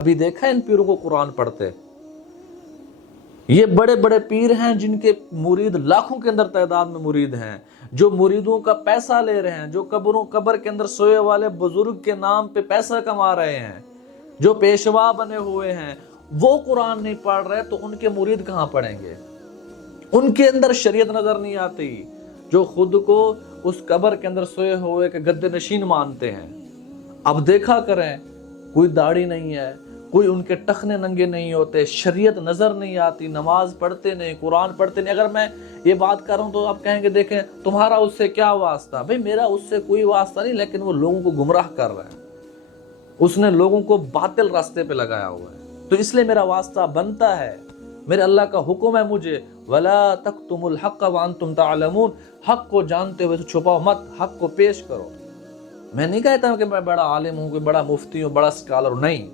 अभी देखा इन पीरों को कुरान पढ़ते? ये बड़े बड़े पीर हैं जिनके मुरीद लाखों के अंदर तादाद में मुरीद हैं, जो मुरीदों का पैसा ले रहे हैं, जो कब्र के अंदर सोए वाले बुजुर्ग के नाम पे पैसा कमा रहे हैं, जो पेशवा बने हुए हैं, वो कुरान नहीं पढ़ रहे तो उनके मुरीद कहां पढ़ेंगे? उनके अंदर शरीयत नजर नहीं आती, जो खुद को उस कब्र के अंदर सोए हुए के गद्दे नशीन मानते हैं। अब देखा करें, कोई दाढ़ी नहीं है, कोई उनके टखने नंगे नहीं होते, शरीयत नजर नहीं आती, नमाज पढ़ते नहीं, कुरान पढ़ते नहीं। अगर मैं ये बात कर रहा हूं तो आप कहेंगे देखें तुम्हारा उससे क्या वास्ता? भाई मेरा उससे कोई वास्ता नहीं, लेकिन वो लोगों को गुमराह कर रहा है, उसने लोगों को बातिल रास्ते पे लगाया हुआ है, तो इसलिए मेरा वास्ता बनता है। मेरे अल्लाह का हुक्म है मुझे, वला तक्तुमुल हक़्क़ व अंतुम तअलमून, हक को जानते हुए तो छुपाओ मत, हक को पेश करो। मैं नहीं कहता कि मैं बड़ा आलिम हूं, कोई बड़ा मुफ्ती हूं, बड़ा स्कॉलर हूं, नहीं।